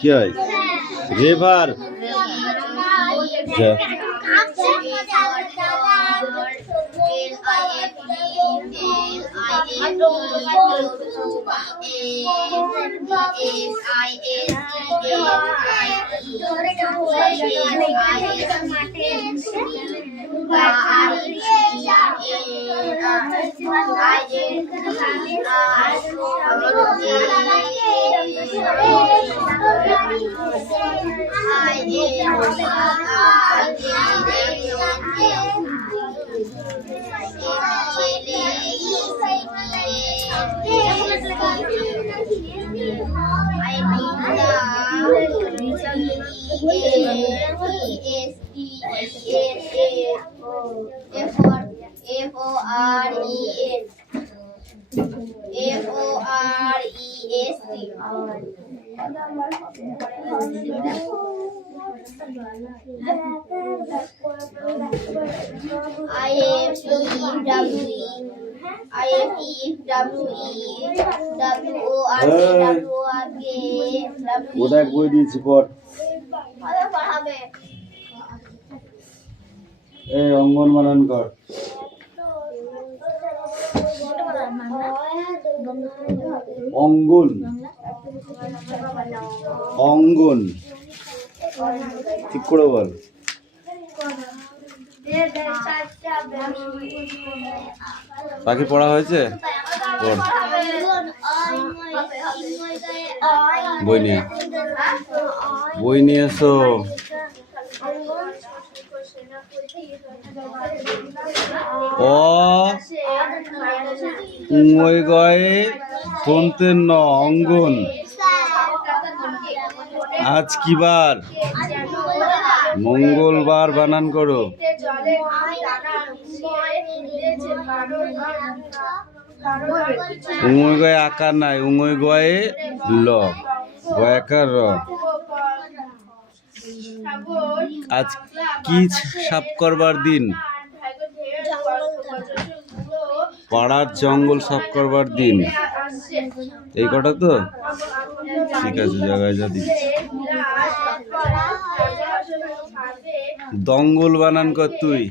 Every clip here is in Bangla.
কি হয়? রেভার। কোথায় বই দিয়েছি পড়। এই অঙ্গন বানান কর। অঙ্গন অঙ্গন ঠিক করে বল। বাকি পড়া হয়েছে? বই নিয়ে এসো। অ উই গয়ে তন্তের ন অঙ্গন। আজ কি বার? মঙ্গলবার বানান করো। উঙই গয়ে আকার নাই, উঙই গয়ে ল, গয়াকার র। আজ কি সাফ করবার দিন? পাড়ার জঙ্গল সাফ করবার দিন। এই কটা তো ঠিক আছে, জায়গায় যা দিচ্ছি। দঙ্গল বানান কর তুই।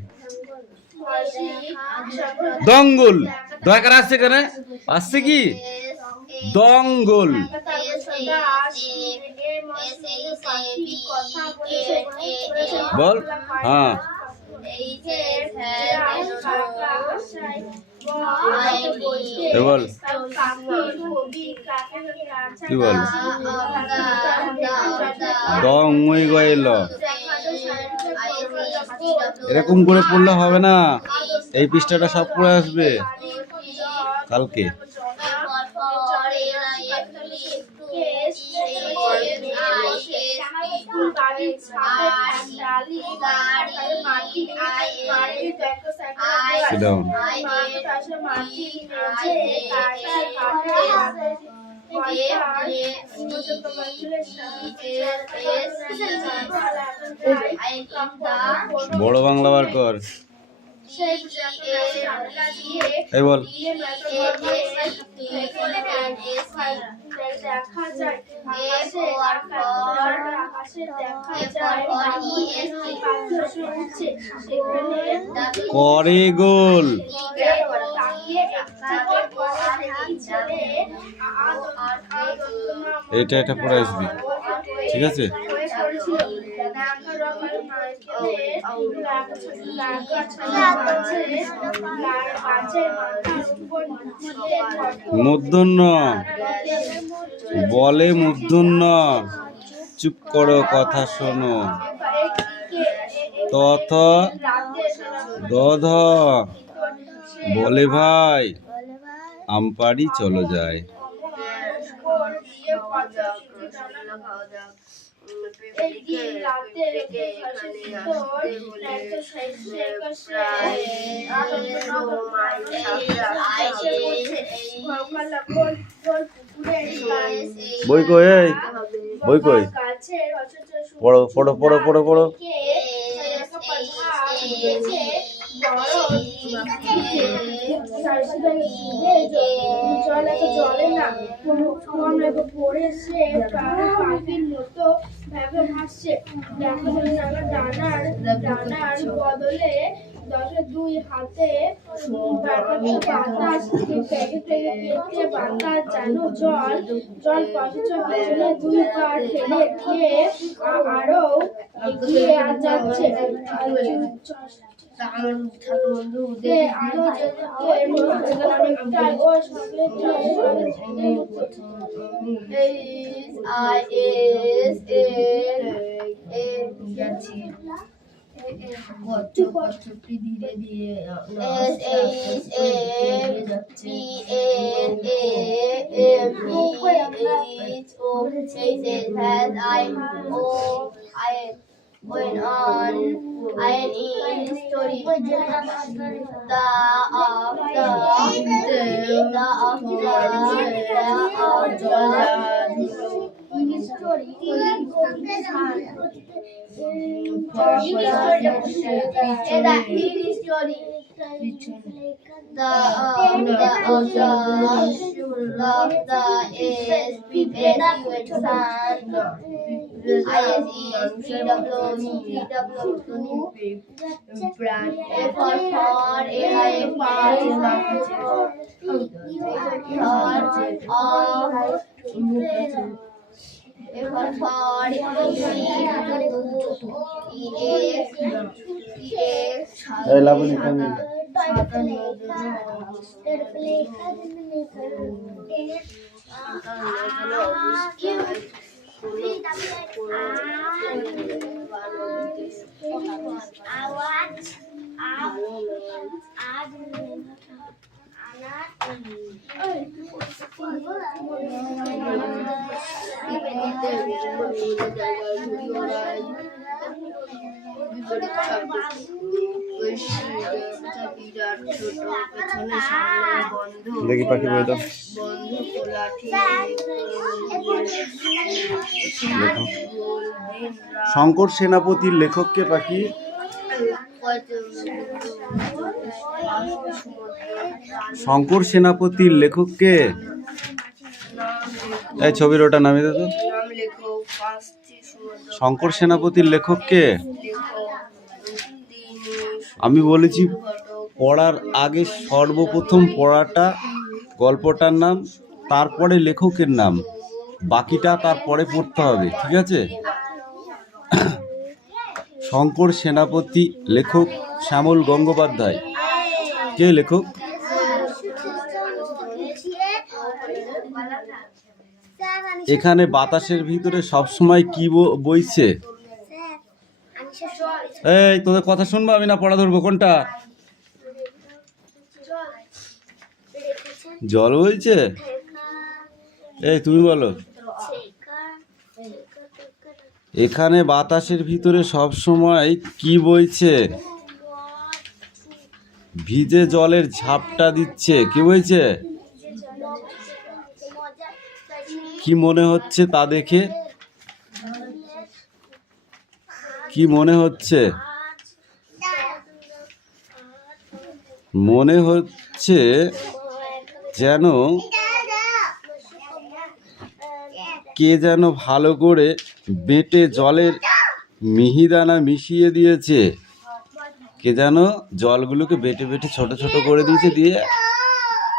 দঙ্গল দয়াকার আসছে কেন? আসছে কি? দঙ্গল। বল। হ্যাঁ বল, কি বল? দঙ্গই গয়েল। এরকম করে পড়লে হবে না, এই পৃষ্ঠাটা সব পড়ে আসবে কালকে। Sit down. বড় বাংলা বার কর। এই বল। করে গোল। এটা পড়ে আসবি, ঠিক আছে? মূর্ধন্য বলে, মূর্ধন্য। চুপ করো, কথা শোনো। তথ দধ বলে ভাই আমপাড়ি চলো যায়। বই কই? বই কই? পড়ো পড়ো পড়ো পড়ো পড়ো। জল এত জলে না কম রেখে পড়ে সে পাখির মতো ভেবে ভাসছে। দেখা যায় আমার ডানার বদলে দুই হাতে বাতাস বাতাস যেন জল পাশে পিছনে দুই পা ঠেলে দিয়ে আরো এগিয়ে যাচ্ছে। ধীরে ধীরে going on in story দেখি পাখি বই দাও। শঙ্কর সেনাপতির লেখককে পাখি? শঙ্কর সেনাপতির লেখককে? এই ছবির ওটা নামিয়ে দাও তো। শঙ্কর সেনাপতির লেখককে? আমি বলেছি পড়ার আগে সর্বপ্রথম পড়াটা গল্পটার নাম, তারপরে লেখকের নাম, বাকিটা তারপরে পড়তে হবে, ঠিক আছে? শঙ্কর সেনাপতি লেখক শ্যামল গঙ্গোপাধ্যায়। কে লেখক? এখানে বাতাসের ভিতরে সবসময় কি বইছে? এই তোদের কথা শুনবো আমি না পড়া ধরবো? কোনটা? জল বইছে? এই তুমি বলো। এখানে বাতাসের ভিতরে সবসময় কি বইছে? ভিজে জলের ঝাপটা দিচ্ছে। কি বইছে? কি মনে হচ্ছে তা দেখে? কি মনে হচ্ছে? মনে হচ্ছে যেন কে যেন ভালো করে বেটে জলের মিহিদানা মিশিয়ে দিয়েছে। কে যেন জলগুলোকে বেটে বেটে ছোট ছোট করে দিয়েছে, দিয়ে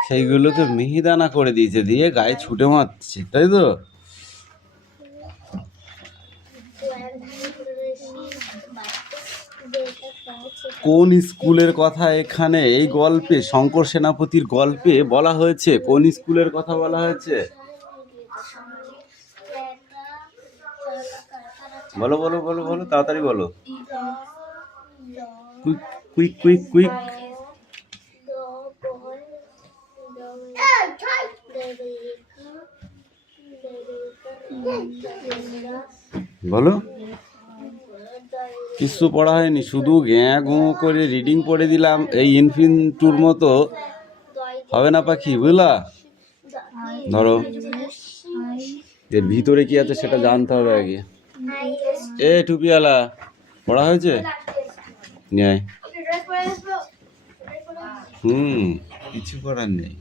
সেইগুলোকে মিহিদানা করে দিয়েছে, দিয়ে গায়ে ছুটে মারছে, তাই তো? কোন স্কুলের কথা এখানে এই গল্পে, শঙ্কর সেনাপতির গল্পে বলা হয়েছে? কোন স্কুলের কথা বলা হয়েছে? বলো বলো বলো বলো, তাড়াতাড়ি বলো। Quick quick quick quick. বলো। কিছু পড়া হয়নি, শুধু গ্যাঁ গো করে রিডিং পড়ে দিলাম। এই ইনফিনিটুর মতো হবে না পাখি, বুঝলা? ধরো এর ভিতরে কি আছে সেটা জানতে হবে আগে। এ টুপিওয়ালা, পড়া হয়েছে? ন্যায়। কিছু করার নেই।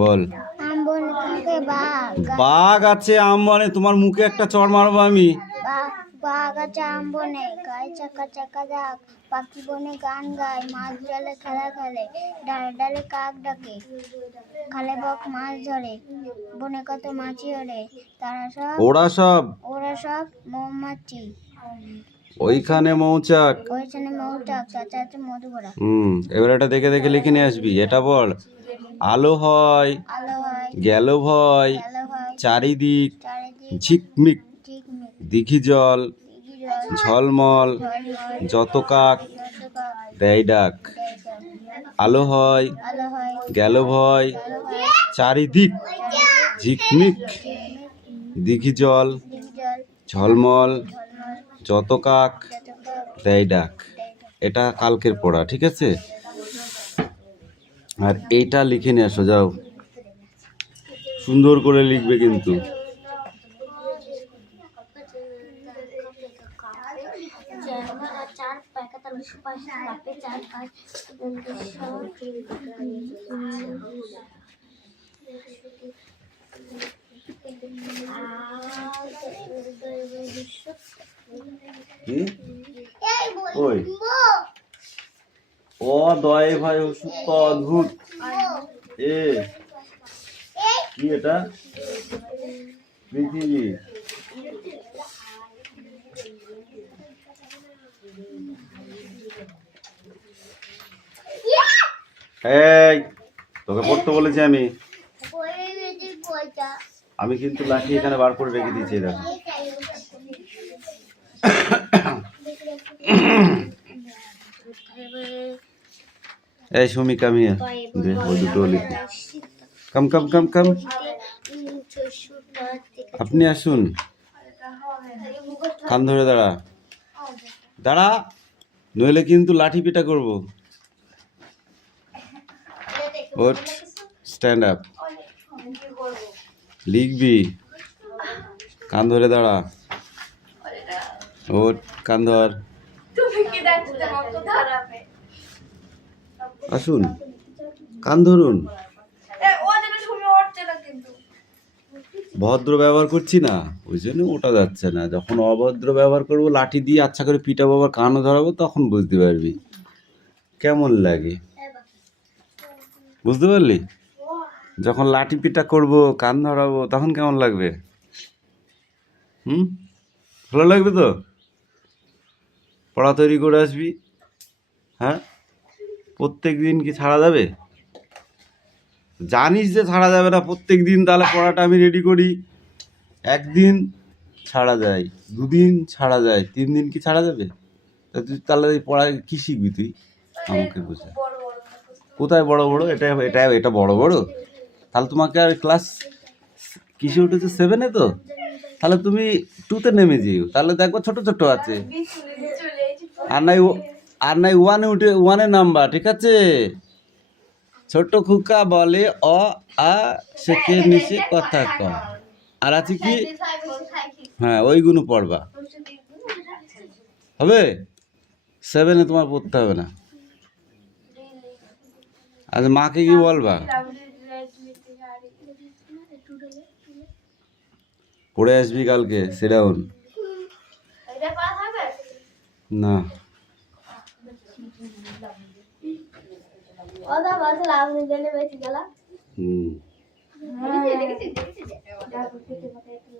বল। বাঘ আছে আম বনে, তোমার মুখে একটা চড় মারবো আমি। বাঘ আছে আম বনে, গায়ে চাকা চাকা দাগ, পাখি বনে গান গায়, মাছ জলে খেলা খেলে, ডালে ডালে কাক ডাকে, খালে বক মাছ ধরে, বনে কত মাছি ওড়ে, ওরা সব মৌমাছি, ওইখানে মৌচাক, চাচা আছে মধু ভরা। এবার এটা দেখে দেখে লিখে নিয়ে আসবি। এটা বল। আলো হয়, গেল ভয়, চারিদিক ঝিকমিক, দিঘি জল, ঝলমল, যত কাক দেয় ডাক। আলো হয়, গেল ভয়, চারিদিক ঝিকমিক, দিঘি জল, ঝলমল, যত কাক দেয় ডাক। এটা কালকের পড়া, ঠিক আছে? আর এইটা লিখে নিয়ে আসো, যাও। সুন্দর করে লিখবে কিন্তু। ওই অদয় ভাই অসুখ অদ্ভুত। এ কি এটা? পৃথিবী। এই তোকে পড়তে বলেছি আমি কিন্তু লাঠি এখানে বার করে রেখে দিয়েছি। দেখো এই সুমি কামিয়া দে ওই দুটো লিখে। কাম কাম কাম কাম, আপনি আসুন। কান ধরে দাঁড়া, দাঁড়া, নইলে কিন্তু লাঠি পিটা করবো। ওঠ, স্ট্যান্ড আপ, লিখবি। কান ধরে দাঁড়া, ওঠ, কান ধর। আসুন, কান ধরুন। ভদ্র ব্যবহার করছি না, ওই জন্য ওটা যাচ্ছে না। যখন অভদ্র ব্যবহার করবো, লাঠি দিয়ে আচ্ছা করে পিটাবো, আবার কানও ধরাবো, তখন বুঝতে পারবি কেমন লাগে। বুঝতে পারলি? যখন লাঠি পিটা করবো, কান ধরাবো, তখন কেমন লাগবে? ভালো লাগবে তো? পড়া তৈরি করে আসবি। হ্যাঁ, প্রত্যেক দিন কি ছাড়া যাবে? জানিস যে ছাড়া যাবে না প্রত্যেক দিন, তাহলে পড়াটা আমি রেডি করি। একদিন ছাড়া যায়, দুদিন ছাড়া যায়, 3 দিন কি ছাড়া যাবে? তা তুই তাহলে পড়া কি শিখবি তুই? আমাকে বুঝা। কোথায় বড় বড়? এটা এটা এটা বড় বড়? তাহলে তোমাকে আর ক্লাস কিসে উঠেছে? 7-এ তো? তাহলে তুমি 2-তে নেমে যেও, তাহলে দেখবো ছোট ছোট আছে। আর নাই 1-এ উঠে 1-এ নাম্বার, ঠিক আছে? ছোট খুকা বলে অ আ শেখে নিচে কথা কয়। আর আছে কি? হ্যাঁ, ওইগুলো পড়বা। হবে? 7-এ তোমার পড়তে হবে না। আচ্ছা, মাকে কি বলবা? পড়ে আসবি কালকে। সিডাউন। না,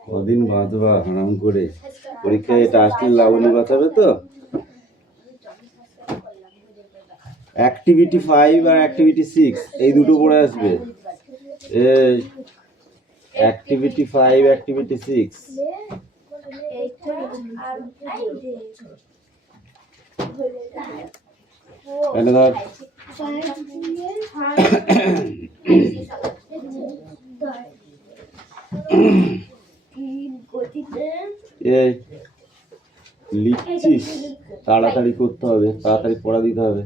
কদিন বাঁচবা আরাম করে। পরীক্ষায় এটা আসলে লাবণী বাঁচাবে তো। অ্যাক্টিভিটি 5 আর অ্যাক্টিভিটি 6 এই দুটো পড়ে আসবে। এই অ্যাক্টিভিটি 5, অ্যাক্টিভিটি 6। এনে ধর। এই লিখছিস, তাড়াতাড়ি করতে হবে, তাড়াতাড়ি পড়া দিতে হবে।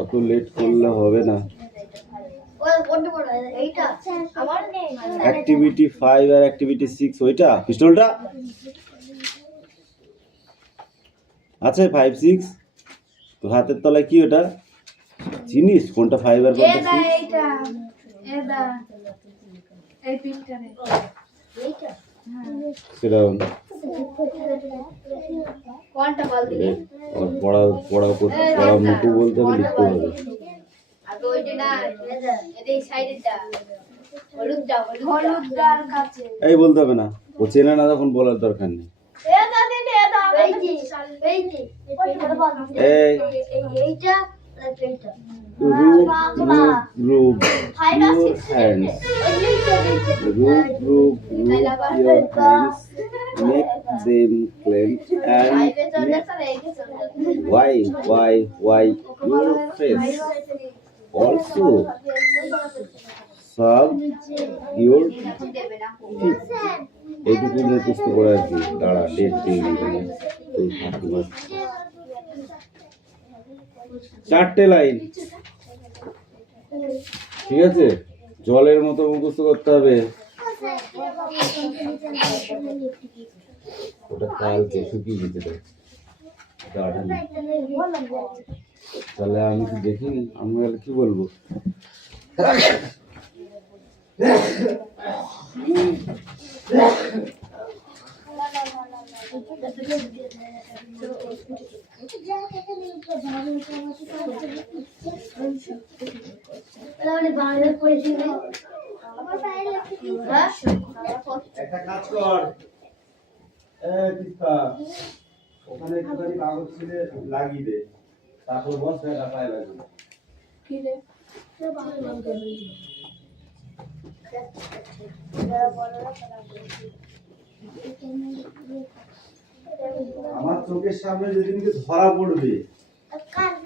অত লেট করলে হবে না। অ্যাক্টিভিটি 5 আর অ্যাক্টিভিটি 6 ওইটা পিস্তলটা আছে 5 6? তোর হাতের তলায় কি ওটা চিনিস কোনটা 5 আর কোনটা 6? এইটা এটা এই পিনটা নে এইটা সেটা কোনটা বল দিবি পড়া পড়া পড়া মুখু বলতে হবে লিখতে হবে। আর ওইটা না এই সাইডেটা হলুদদার কাছে এই বলতে হবে না, ও চেনে না তখন বলার দরকার নেই। এ দাদি নে এটা এই যে ওইটা বল এই এইটা আর এইটা rub your hands, rub your hands, make them clean and wipe your face. Also, scrub your feet. এইটুকু মুখস্থ করে আর কি, দাঁড়া ডেট দিয়ে দিবি। 4টে লাইন, ঠিক আছে? জলের মতো মুখস্থ করতে হবে। ওটা কালকে শুকিয়ে গেছে তো দাঁড়া নেই। তাহলে আমি কি দেখিনি, আমি তাহলে কি বলবো? একটা কাজ কর, ওখানে একটুখানি কাগজ ছিলে লাগিয়ে দে, তারপর বস দেখা পায় লাগবে। কি রে আমার চোখের সামনে যেদিনকে ধরা পড়বে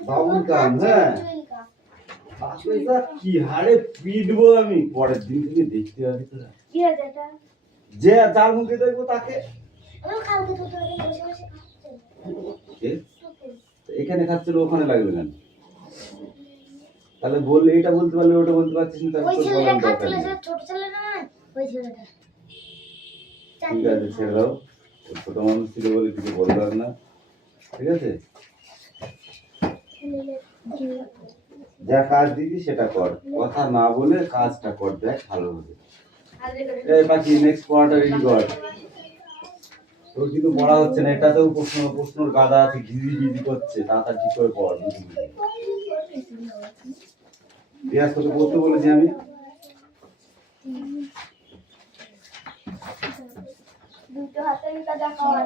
বাবুল কান, হ্যাঁ বাচ্চাটা কি হারে পিটবো আমি, পরের দিন থেকে দেখতে হবে তোরা। কি আছে এটা যে যার মুখে দেখবো তাকে এখানে খাচ্ছিল ওখানে লাগবে কেন? তাহলে বললে এটা বলতে পারলে ওটা বলতে পারছিস না, তাহলে তোর বলার দরকার নেই। ঠিক আছে ছেড়ে দাও, ছোট মানুষ ছিল বলে কিছু বললাম না, ঠিক আছে? যা কাজ দিদি সেটা কর, কথা না বলে কাজটা কর, দেখ ভালো হবে। এই বাকি নেক্সট পড়াটা রেডি কর। তোর কিন্তু পড়া হচ্ছে না, এটাতেও প্রশ্নর গাদা আছে, ঘিজি করছে, তাড়াতাড়ি ঠিক করে পড়। রিয়াজ তোকে পড়তে বলেছি আমি। দুটো হাতের কাটা খাওয়া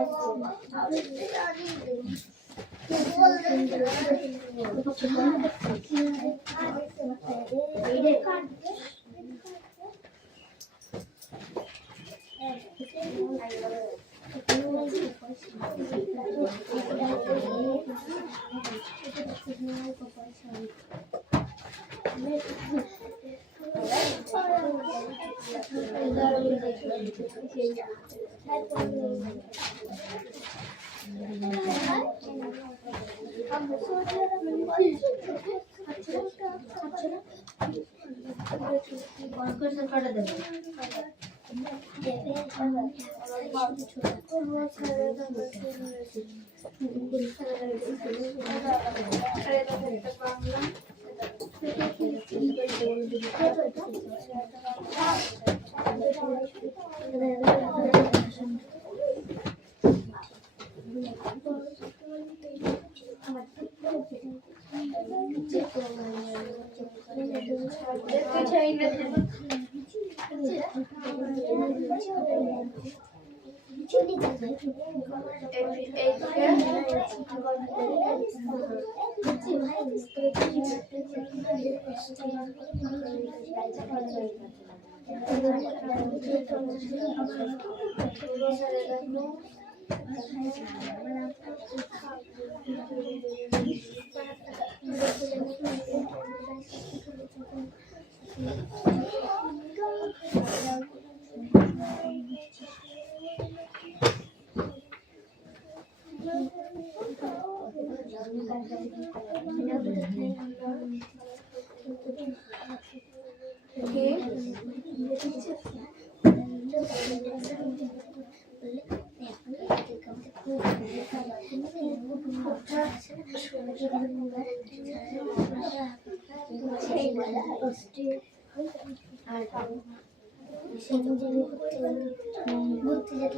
ঘুরতে যেতে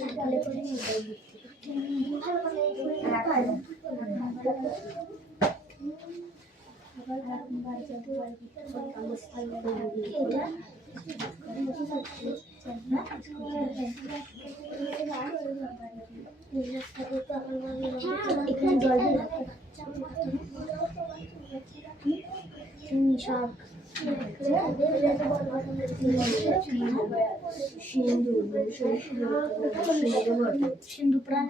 সকালে করে এখানে জল সব সিন্ধু প্রাণ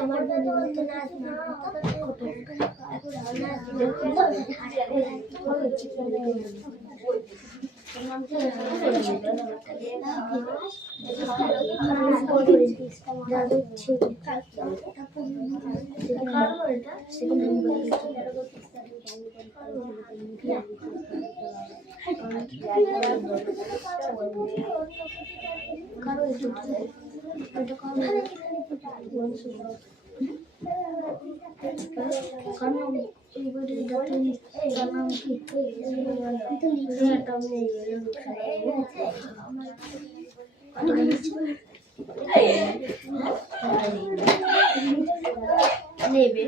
আমার বলতো না নেবে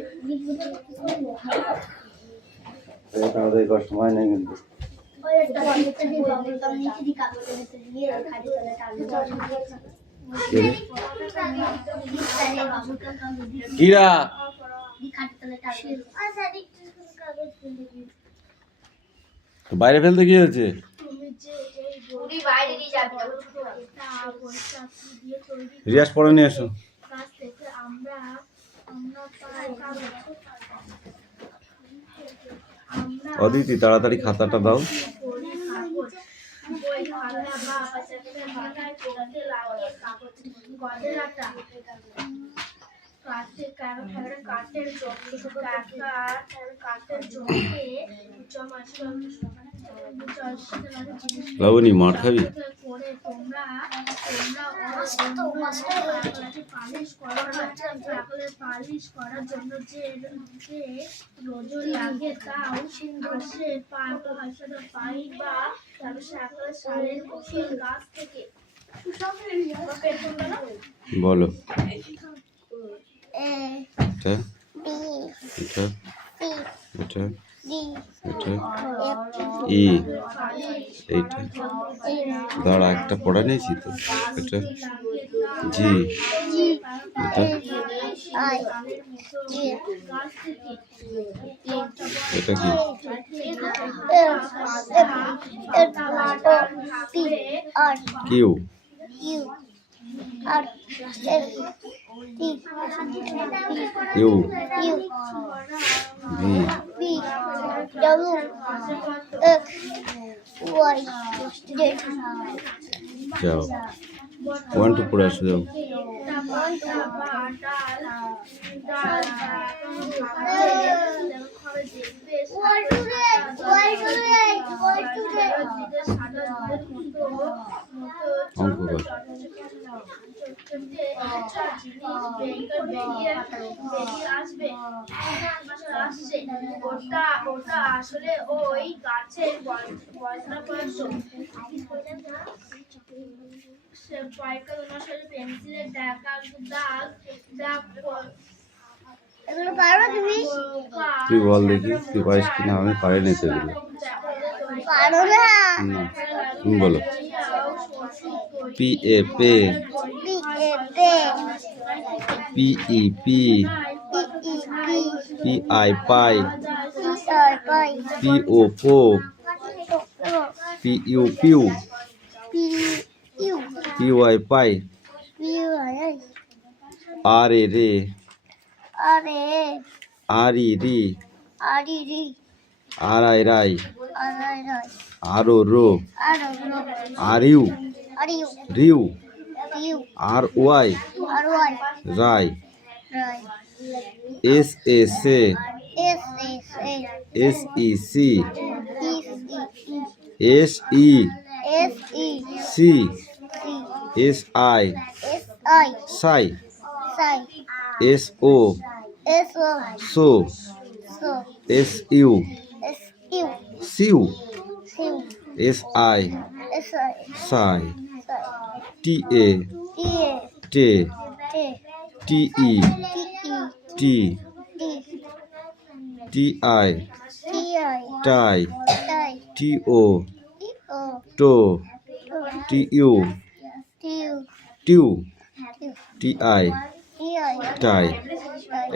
তাদের সময় নেই কিন্তু কিরা বাইরে ফেলতে কি হয়েছে? রিয়াজ পড়ে নিয়ে এসো। অদিতি তাড়াতাড়ি খাতাটা দাও। লাবণী মার খাবি? পালিশ করার জন্য যে রোজও লাগে তাও আসে পাই বা সারের গাছ থেকে। বলো এটা এটা এটা এটা ই এইটা দাঁড়া একটা পড়া নিয়েছি তো এটা জি এটা এটা কি কিউ ইউ ভি যাও 1 2 পড়ে আসো যাও। অঙ্ক কর। ওটা আসলে ওই গাছের পেন্সিলের তুই বল দেখি তুই পারিস কিনা। আমি পারি না সেগুলো। না তুমি বলো। পি এ পে, পি ই পি, পি আই পাই, পি ও পো, পি ইউ পিউ, পি ওয়াই পাই, আর এ রে, আর ই রি, আর আই রাই, আর ও রো, আর ইউ রিউ, আর ওয়াই রাই, এস এ সে, এস ই সি, এস ই সি, এস আই সাই, এস ও সো, এস ইউ সিউ, এস আই সাই, টি এ টে, টি ই টি, T I tie, T O টো, টি ইউ টিউ, টি আই টাই।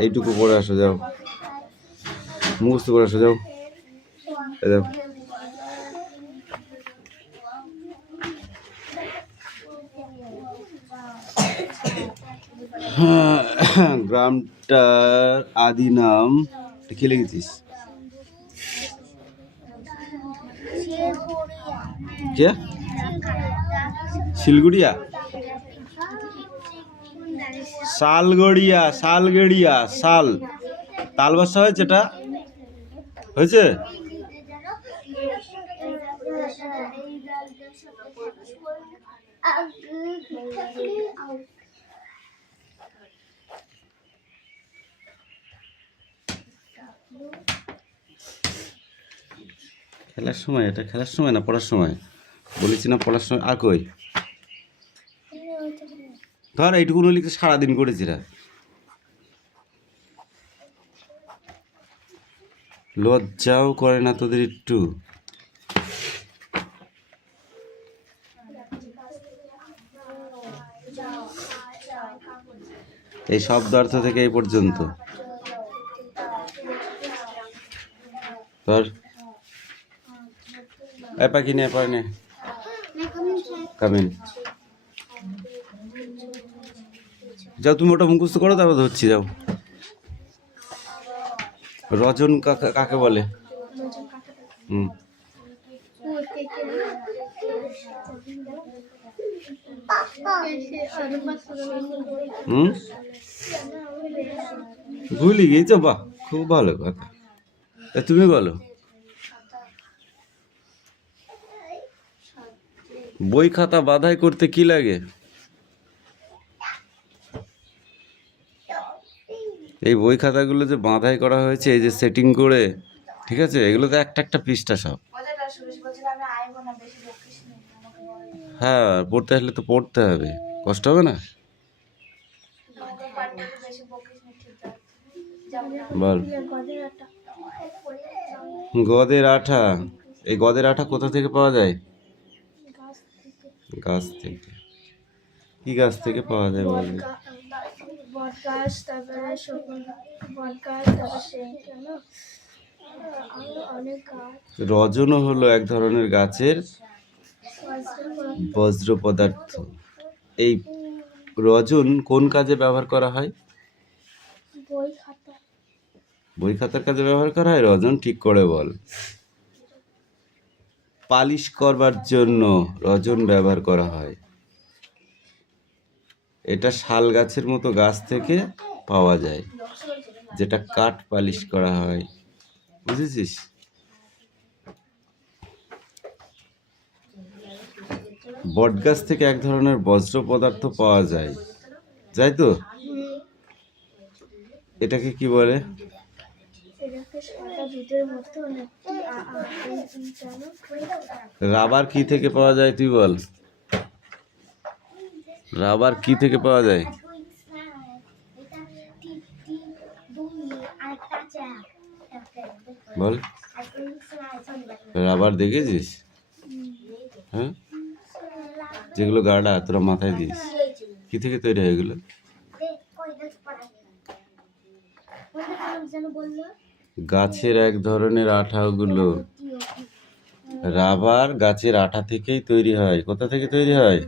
এইটুকু পড়ে আসো, যাও মুখস্থ করে আসো, যাও যাও। গ্রামটার আদি নাম কি লিখেছিস? কে? শিলগুড়িয়া, শালগড়িয়া, শালগড়িয়া, শাল তাল বর্ষা হয়েছে, এটা হয়েছে। খেলার সময়, এটা খেলার সময় না পড়ার সময়? বলেছি না পড়ার সময়। আর কই ধর এইটুকু লিখতে সারাদিন করেছিরা। লজ্জাও করে না তোদের একটু? এই শব্দার্থ থেকে এই পর্যন্ত ধর। এ পাখি নে, পারে নে, কামিন। যাও তুমি ওটা মুখস্থ করো, তারপর ধরছি, যাও। রজন কাকে বলে? হুম হুম ভুলে গিয়েছো? বাহ, খুব ভালো কথা। তুমি বলো। বই খাতা বাঁধাই করতে কি লাগে? এই বই খাতাগুলো যে বাঁধাই করা হয়েছে, এই যে সেটিং করে, ঠিক আছে, এগুলো তো একটা একটা পৃষ্ঠা সব। হ্যাঁ, পড়তে আসলে তো পড়তে হবে, কষ্ট হবে না? বল। গদের আঠা। এই গদের আঠা কোথা থেকে পাওয়া যায়? গাছ থেকে। কি গাছ থেকে পাওয়া যায় বল? রজনও হলো এক ধরনের গাছের বজ্র পদার্থ। এই রজন কোন কাজে ব্যবহার করা হয়? বই খাতার কাজে ব্যবহার করা হয় রজন, ঠিক করে বল। পালিশ করবার জন্য রজন ব্যবহার করা হয়। এটা শাল গাছের মতো গাছ থেকে পাওয়া যায়, যেটা কাঠ পালিশ করা হয়, বুঝেছিস? বট গাছ থেকে এক ধরনের বজ্র পদার্থ পাওয়া যায়, যাই তো? এটাকে কি বলে? রাবার কি থেকে পাওয়া যায় তুই বল? রাবার কি থেকে পাওয়া যায়? বল। রাবার দেখেছিস? হ্যাঁ, যেগুলো গাড়া তোরা মাথায় দিস, কি থেকে তৈরি হয় এগুলো? গাছের এক ধরনের আঠা, ওগুলো রাবার গাছের আঠা থেকেই তৈরি হয়। কোথা থেকে তৈরি হয়?